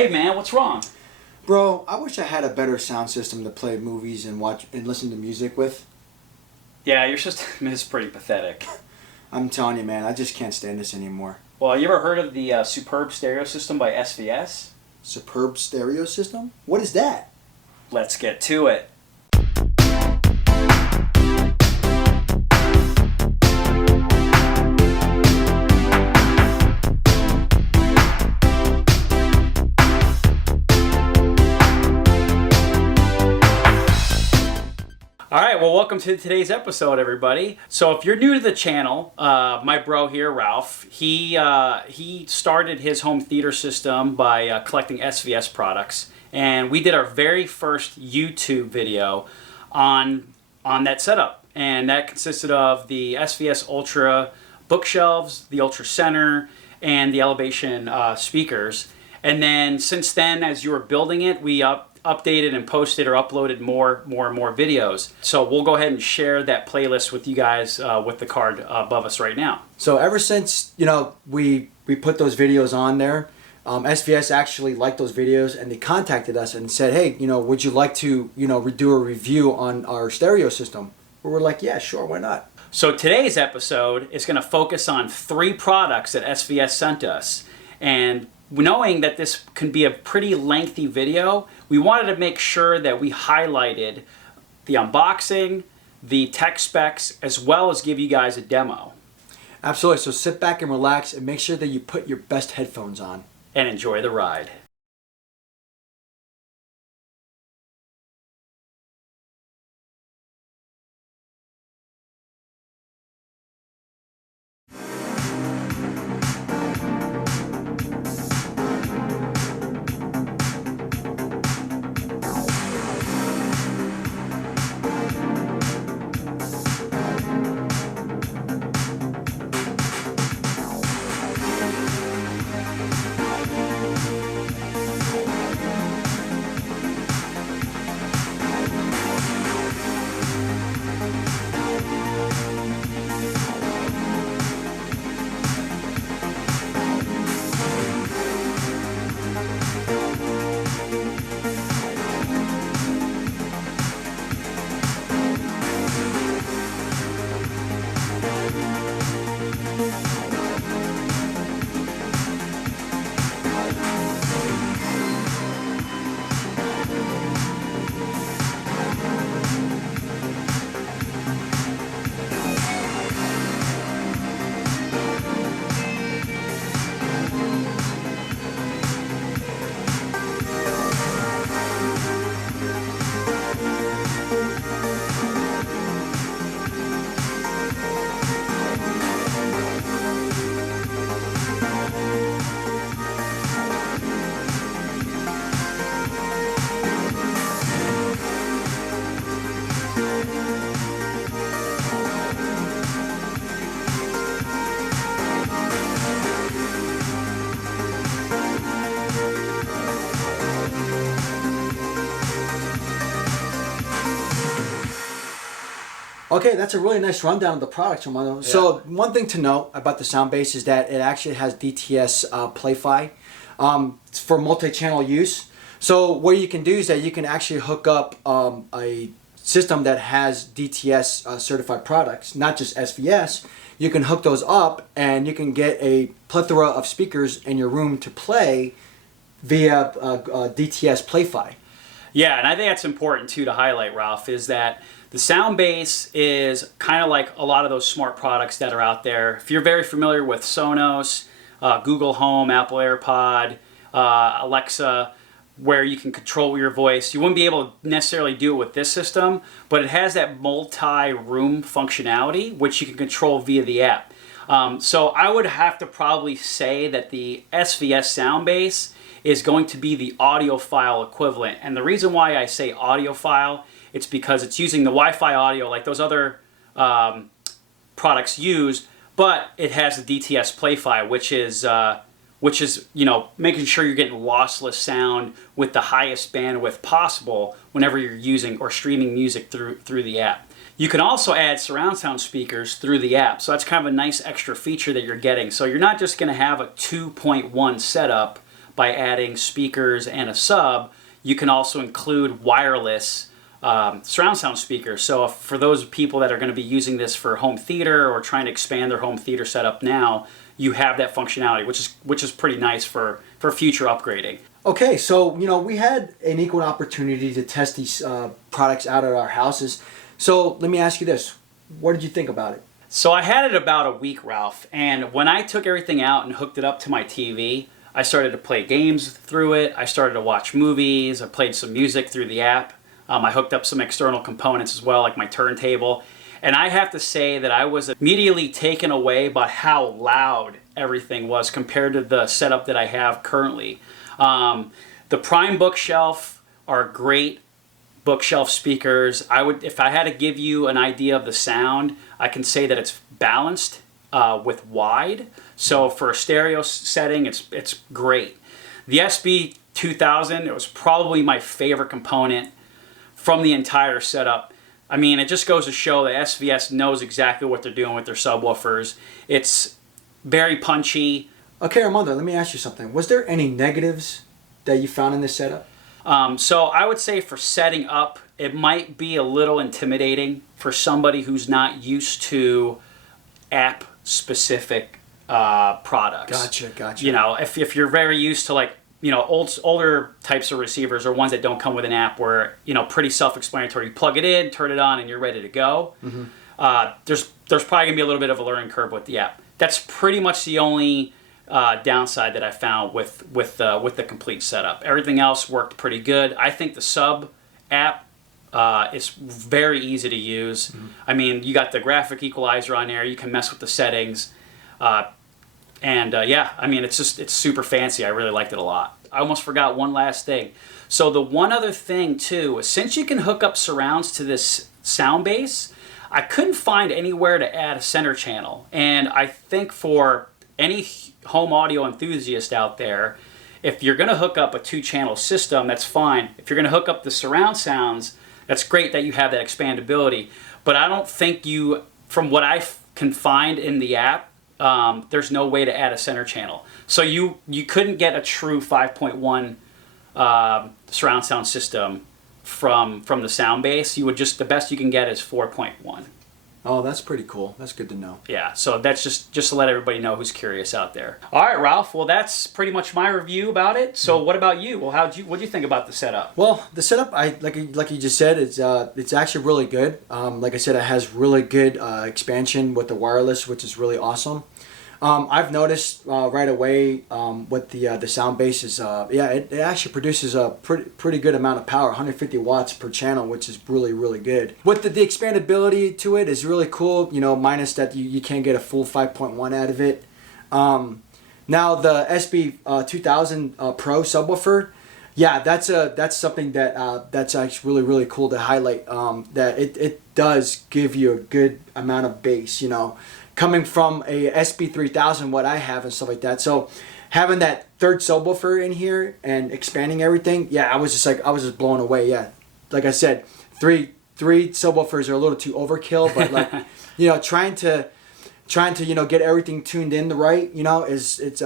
Hey man, what's wrong? Bro, I wish I had a better sound system to play movies and watch and listen to music with. Yeah, your system is pretty pathetic. I'm telling you, man, I just can't stand this anymore. Well, you ever heard of the Superb Stereo System by SVS? Superb stereo system? What is that? Let's get to it. Alright, well welcome to today's episode, everybody. So if you're new to the channel, my bro here, Ralph, he started his home theater system by collecting SVS products. And we did our very first YouTube video on that setup. And that consisted of the SVS Ultra bookshelves, the Ultra Center, and the Elevation speakers. And then since then, as you were building it, we updated and posted or uploaded more and more videos. So we'll go ahead and share that playlist with you guys with the card above us right now. So ever since, we put those videos on there, SVS actually liked those videos and they contacted us and said, hey, would you like to, do a review on our stereo system? We were like, yeah, sure, why not? So today's episode is going to focus on 3 products that SVS sent us. And knowing that this can be a pretty lengthy video, we wanted to make sure that we highlighted the unboxing, the tech specs, as well as give you guys a demo. Absolutely. So sit back and relax and make sure that you put your best headphones on. And enjoy the ride. Okay, that's a really nice rundown of the products, Armando. Yeah. So one thing to note about the Soundbase is that it actually has DTS Play-Fi for multi-channel use. So what you can do is that you can actually hook up a system that has DTS certified products, not just SVS. You can hook those up and you can get a plethora of speakers in your room to play via DTS Play-Fi. Yeah, and I think that's important too to highlight, Ralph, is that the Soundbase is kind of like a lot of those smart products that are out there. If you're very familiar with Sonos, Google Home, Apple AirPod, Alexa, where you can control your voice, you wouldn't be able to necessarily do it with this system, but it has that multi-room functionality, which you can control via the app. So I would have to probably say that the SVS Soundbase is going to be the audiophile equivalent. And the reason why I say audiophile, it's because it's using the Wi-Fi audio like those other products use, but it has the DTS Play-Fi, which is making sure you're getting lossless sound with the highest bandwidth possible whenever you're using or streaming music through the app. You can also add surround sound speakers through the app, so that's kind of a nice extra feature that you're getting. So you're not just going to have a 2.1 setup by adding speakers and a sub, you can also include wireless surround sound speakers. So for those people that are going to be using this for home theater or trying to expand their home theater setup now, you have that functionality, which is pretty nice for future upgrading. Okay, so we had an equal opportunity to test these products out at our houses. So let me ask you this: what did you think about it? So I had it about a week, Ralph, and when I took everything out and hooked it up to my TV, I started to play games through it. I started to watch movies. I played some music through the app. I hooked up some external components as well, like my turntable. And I have to say that I was immediately taken away by how loud everything was compared to the setup that I have currently. The Prime bookshelf are great bookshelf speakers. If I had to give you an idea of the sound, I can say that it's balanced with wide. So for a stereo setting, it's great. The SB-2000, it was probably my favorite component from the entire setup. I mean, it just goes to show that SVS knows exactly what they're doing with their subwoofers. It's very punchy. Okay, Armando, let me ask you something. Was there any negatives that you found in this setup? So I would say for setting up, it might be a little intimidating for somebody who's not used to app-specific products. Gotcha. If you're very used to older types of receivers or ones that don't come with an app where, pretty self-explanatory. You plug it in, turn it on, and you're ready to go. Mm-hmm. There's probably going to be a little bit of a learning curve with the app. That's pretty much the only downside that I found with the complete setup. Everything else worked pretty good. I think the sub app is very easy to use. Mm-hmm. I mean, you got the graphic equalizer on there. You can mess with the settings. It's super fancy. I really liked it a lot. I almost forgot one last thing. So the one other thing too, is since you can hook up surrounds to this Soundbase, I couldn't find anywhere to add a center channel. And I think for any home audio enthusiast out there, if you're going to hook up a 2-channel system, that's fine. If you're going to hook up the surround sounds, that's great that you have that expandability. But I don't think from what I can find in the app, there's no way to add a center channel. So you couldn't get a true 5.1 surround sound system from the Soundbase. The best you can get is 4.1. Oh, that's pretty cool. That's good to know. Yeah, so that's just to let everybody know who's curious out there. All right, Ralph. Well, that's pretty much my review about it. So, what about you? Well, what'd you think about the setup? Well, the setup, like you just said, it's actually really good. Like I said, it has really good expansion with the wireless, which is really awesome. I've noticed right away with the Soundbase is it actually produces a pretty good amount of power, 150 watts per channel, which is really good. With the expandability to it is really cool. Minus that you can't get a full 5.1 out of it. Now the SB-2000 Pro subwoofer, that's something that's actually really cool to highlight. That it does give you a good amount of bass. Coming from a SB-3000, what I have and stuff like that. So having that third subwoofer in here and expanding everything, I was just blown away. Yeah, like I said, three subwoofers are a little too overkill, but trying to get everything tuned in right, it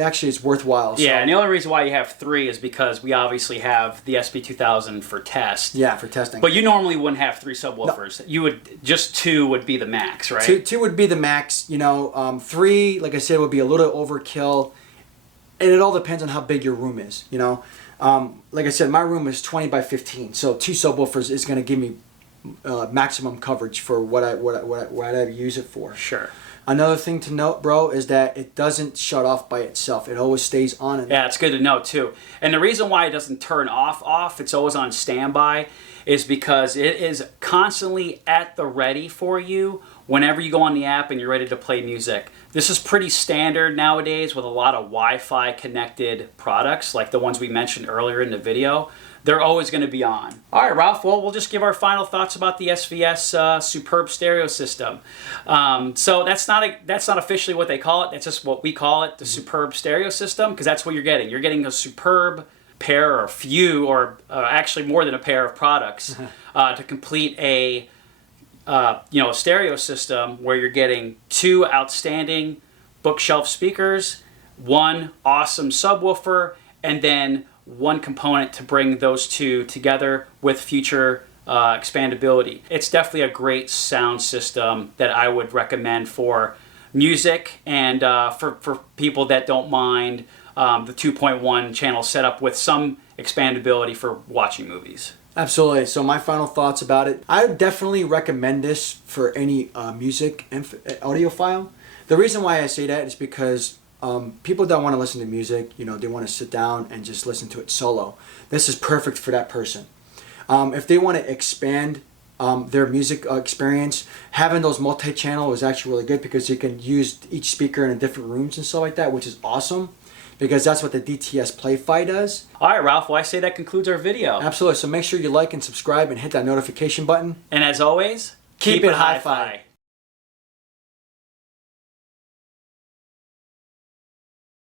actually is worthwhile. So. Yeah, and the only reason why you have 3 is because we obviously have the SB-2000 for test. Yeah, for testing. But you normally wouldn't have 3 subwoofers. No. You would just 2 would be the max, right? Two would be the max. 3, like I said, would be a little overkill, and it all depends on how big your room is. Like I said, my room is 20 by 15, so 2 subwoofers is going to give me maximum coverage for what I use it for. Sure. Another thing to note, bro, is that it doesn't shut off by itself. It always stays on. Yeah, it's good to know, too. And the reason why it doesn't turn off, it's always on standby, is because it is constantly at the ready for you whenever you go on the app and you're ready to play music. This is pretty standard nowadays with a lot of Wi-Fi connected products, like the ones we mentioned earlier in the video. They're always going to be on. All right, Ralph, well, we'll just give our final thoughts about the SVS superb stereo system. So that's not officially what they call it. That's just what we call it, the superb stereo system, because that's what you're getting. You're getting a superb pair or few, or actually more than a pair of products to complete a stereo system where you're getting 2 outstanding bookshelf speakers, 1 awesome subwoofer, and then one component to bring those two together with future expandability. It's definitely a great sound system that I would recommend for music and for people that don't mind the 2.1 channel setup with some expandability for watching movies. Absolutely. So my final thoughts about it. I would definitely recommend this for any music and audiophile. The reason why I say that is because people that want to listen to music, you know, they want to sit down and just listen to it solo. This is perfect for that person. If they want to expand their music experience, having those multi-channel is actually really good because you can use each speaker in different rooms and stuff like that, which is awesome. Because that's what the DTS Play-Fi does. All right, Ralph, well, I say that concludes our video. Absolutely. So make sure you like and subscribe and hit that notification button. And as always, keep it hi-fi.